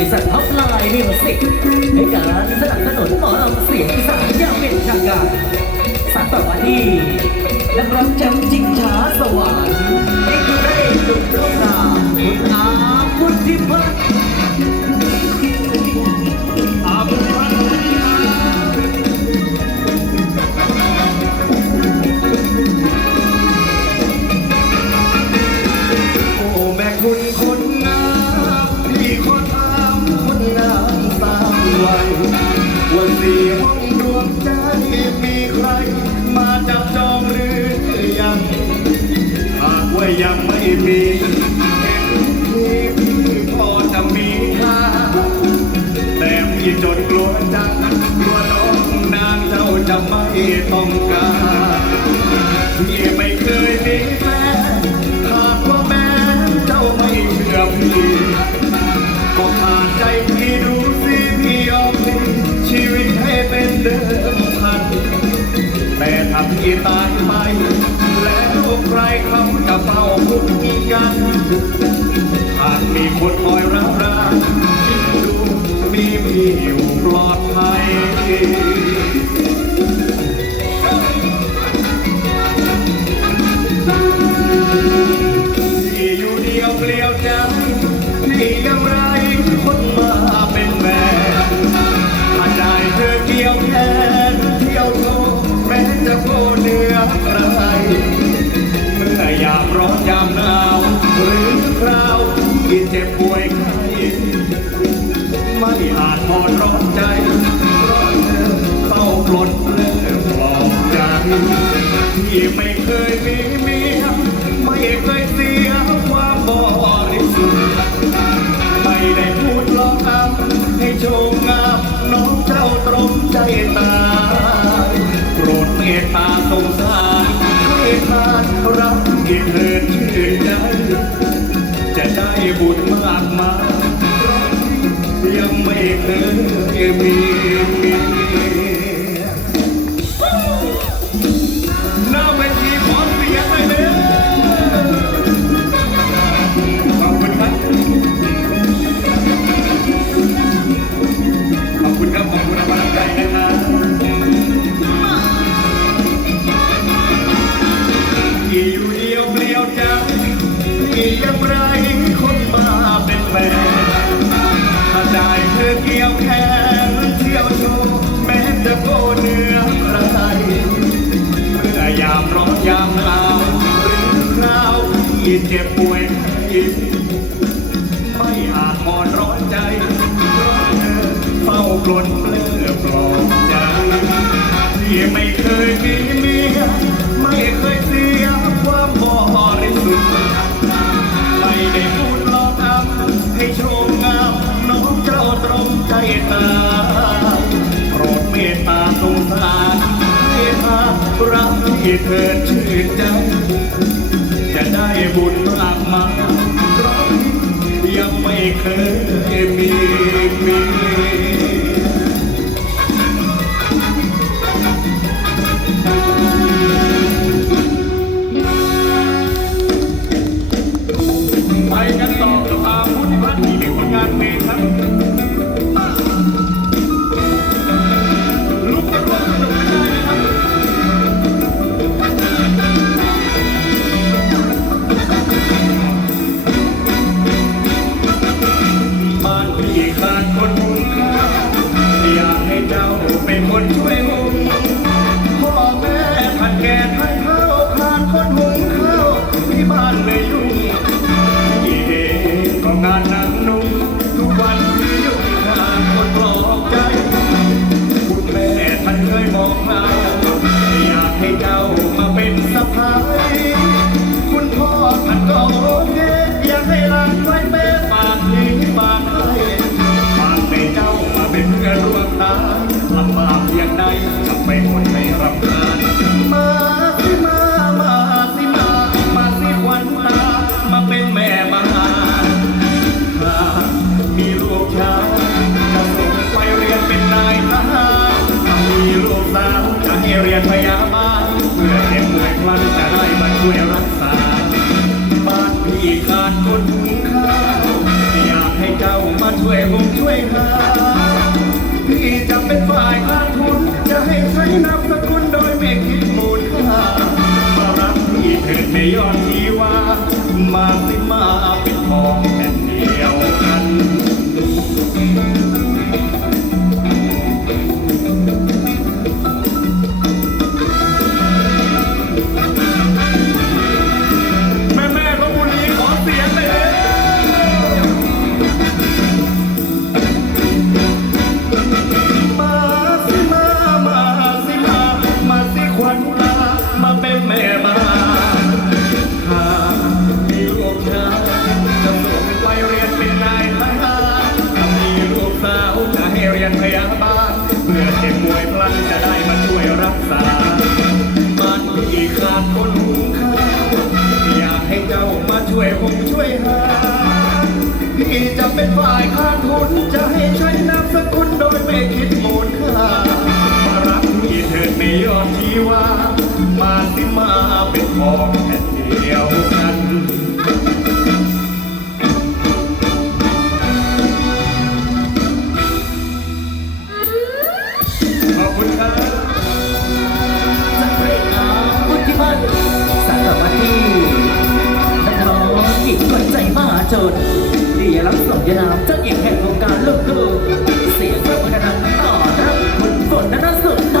ริษัทท็อปไลน์มิวสิกในการสนับสนุนหมอลำเสียงอีสานอย่างเป็นทางการสานต่อมาที่นักร้องแชมป์จิงช้าสวรรค์นี่คือได้ดุจร่วมรามคุณอาพุทธิพัฒน์อาบุญพันธ์โอ้แม่คุณ ต้องการพี่ไม่เคยมีแฟนหากว่าแม่เจ้าไม่เชื่อพี่ก็ผ่านใจพี่ดูสิพี่ยอมทิ้งชีวิตให้เป็นเดิมพัน แต่ถ้าพี่ตายไปแล้วใครเขาจะเฝ้าคุกกันหากมีคนคอยรับรักดูมีพี่อยู่ปลอดภัย ที่อยู่เดียวเปลี่ยวใจที่ยังไรคนมาเป็นแม่ถ้าได้เธอเกี่ยวแขนเที่ยวโทแม้จะโกเหนือใครเมื่อยามร้อนยามหนาวหรือคราวที่เจ็บป่วยไข้ไม่อาจพอร้อนใจเพราะเธอเฝ้ากลดเลื่อปลอบใจที่ไม่เคยมีเมีย เคยเสียความบริสุทธิ์ไม่ได้พูดหลอกลำให้โชมงามน้องเจ้าตรงใจตาโปรดเมตตาสงสารให้ทานรักอีกเถิดชื่นใจจะได้บุญมากมายยังไม่เคยมี กลนเปลือปลอบใจที่ไม่เคยมีเมียไม่เคยเสียความบริสุทธิ์ไม่ได้พูดหลอกลำให้โชมงามน้องเจ้าตรงใจตาโปรดเมตตาสงสารให้ทารักที่เธอชื่นใจจะได้บุญมากมายยังไม่เคยมีเมี คนช่วยหุงพ่อแม่ขัดแกงให้ข้าวขาดคนหุงข้าวที่บ้านเลยยุ่งพี่เองก็งานหนักหนุ่มทุกวันที่ยุ่งขาดคนปลอบใจ คุณแม่ท่านเคยบอกเราอยากให้เจ้ามาเป็นสะพ้ายคุณพ่อท่านก็โอเคอยากให้หลานไว้แม่ามาเป็นเพื่อนร่วมทางลำบากเพียงใดจะไปคนไม่รำคาญมาสิมา มาสิมา มาสิควันตา มาเป็นแม่มาหามีลูกชายจะส่งไปเรียนเป็นนายทหารมีลูกสาวจะให้เรียนพยาบาลเพื่อเจ็บป่วยพลันจะได้มาช่วยรักษา บ้านพี่ขาดคนหุงข้าวอยากให้เจ้ามาช่วยผมช่วยหา พี่จะเป็นฝ่ายขาดทุน จะให้ใช้นามสกุลโดยไม่คิดมูลค่ามารักที่เถิดไม่ย้อนทีว่า มาสิมาเป็นของแผ่นเดียวกัน วยหา พี่จะเป็นฝ่ายขาดทุน จะให้ใช้นามสกุลโดยไม่คิดมูลค่ารักพี่เถิดในยอดชีว่ามาสิมาเป็นของแผ่นเดียวกัน ยนามเจ้าหญิงแห่งวงการลูกทุ่งเสียงพระพนันต่อรับคุณฝนนันสุด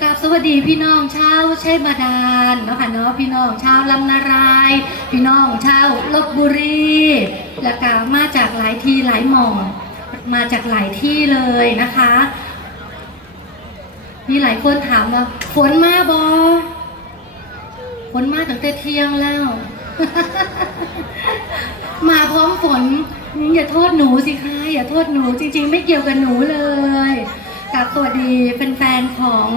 กราบสวัสดีพี่น้องชาวชัยบาดาลเนาะค่ะเนาะพี่น้องชาวลำนาราย พี่น้องชาวลบบุรีแล้วก็มาจากหลายที่หลายหม่องมาจากหลายที่เลยนะคะ มีหลายคนถามว่าฝนมาบอฝนมาตั้งแต่เที่ยงแล้ว มาพร้อมฝนอย่าโทษหนูสิคะอย่าโทษหนูจริง ๆ ไม่เกี่ยวกับหนูเลย กับสวัสดีแฟนๆของ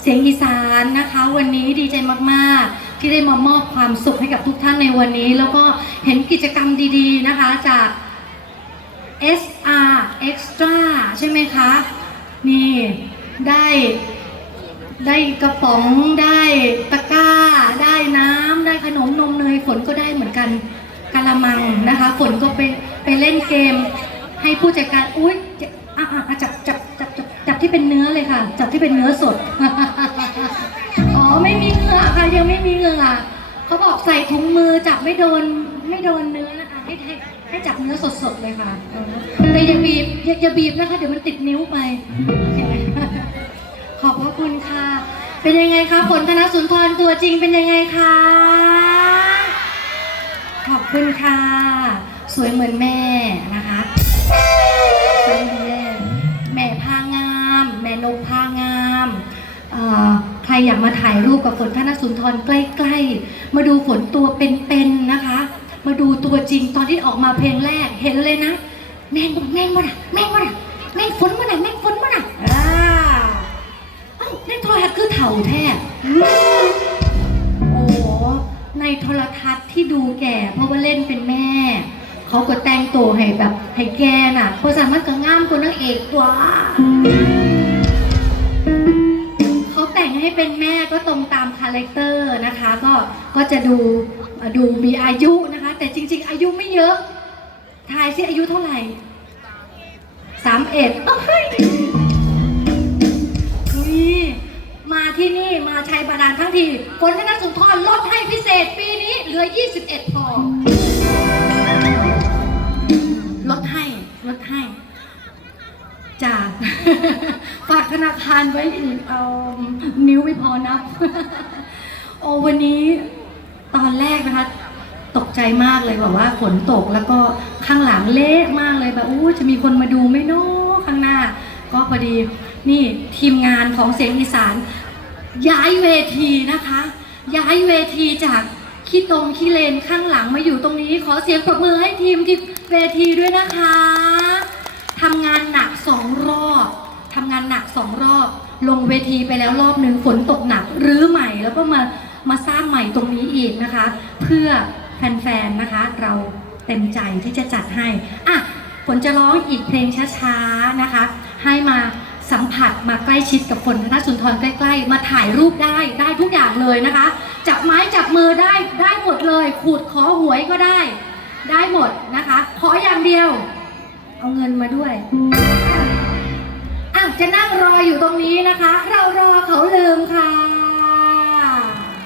เสียงอีสานนะคะ วันนี้ดีใจมากๆ ที่ได้มามอบความสุขให้กับทุกท่านในวันนี้ แล้วก็เห็นกิจกรรมดีๆนะคะจาก SR Extra ใช่ไหมคะ นี่ได้ได้กระป๋องได้ตะกร้า ได้น้ำได้ขนมนมเนยฝนก็ได้เหมือนกันกะละมังนะคะ ฝนก็ไปไปเล่นเกม ให้ผู้จัดการอุ้ยอะอะอะจับจับ จับที่เป็นเนื้อเลยค่ะจับที่เป็นเนื้อสด อ๋อไม่มีเหงื่อค่ะยังไม่มีเหงื่อเขาบอกใส่ถุงมือจับไม่โดนไม่โดนเนื้อนะคะให้ให้ให้จับเนื้อสดๆเลยค่ะแต่อย่าบีบอย่าอย่าบีบนะคะเดี๋ยวมันติดนิ้วไป ขอบพระคุณค่ะ เป็นยังไงคะผลธนสุนทรตัวจริงเป็นยังไงคะขอบคุณค่ะ สวยเหมือนแม่นะคะ อยากมาถ่ายรูปกับฝนธนสุนทรใกล้ๆ มาดูฝนตัวเป็นๆนะคะ มาดูตัวจริงตอนที่ออกมาเพลงแรกเห็นเลยนะ แม่งแม่งมันะแม่งมันะแม่งฝนมันอะแม่งฝนมันอะอ่าเอ้าในโทรทัศน์คือเถ่าแท้โอ้ในโทรทัศน์ที่ดูแก่เพราะว่าเล่นเป็นแม่เขาก็แต่งตัวให้แบบให้แกน่ะเพราะสามารถก็งามกว่านางเอกตัวเขาแต่ง ให้เป็นแม่ก็ตรงตามคาแรคเตอร์นะคะ ก็ก็จะดูดูมีอายุนะคะ แต่จริง ๆ อายุไม่เยอะทายสิอายุเท่าไหร่สามเอ็ดมาที่นี่มาชัยบาดาลทั้งทีฝนธนสุนทรลดให้พิเศษปีนี้เหลือ 21พอลดให้ลดให้จาก ฝากธนาคารไว้อีกเอานิ้วไม่พอนับ โอ้วันนี้ตอนแรกนะคะ ตกใจมากเลยแบบว่าฝนตกแล้วก็ข้างหลังเละมากเลยแบบอู้จะมีคนมาดูไหมเนาะข้างหน้า ก็พอดีนี่ทีมงานของเสียงอีสาน ย้ายเวทีนะคะ ย้ายเวทีจากขี้ตรงขี้เลนข้างหลังมาอยู่ตรงนี้ ขอเสียงปรบมือให้ทีมที่เวทีด้วยนะคะทำงานหนักสองรอบ ทำงานหนักสองรอบ ลงเวทีไปแล้วรอบหนึ่งฝนตกหนักรื้อใหม่แล้วก็มามาสร้างใหม่ตรงนี้อีกนะคะ เพื่อแฟนๆนะคะ เราเต็มใจที่จะจัดให้อะฝนจะร้องอีกเพลงช้าๆนะคะ ให้มาสัมผัสมาใกล้ชิดกับฝนธนสุนทรใกล้ ๆ มาถ่ายรูปได้ได้ทุกอย่างเลยนะคะ จับไม้จับมือได้ได้หมดเลย ขูดขอหวยก็ได้ ได้หมดนะคะ ขออย่างเดียว เอาเงินมาด้วย จะนั่งรออยู่ตรงนี้นะคะ เรารอเขาลืมค่ะ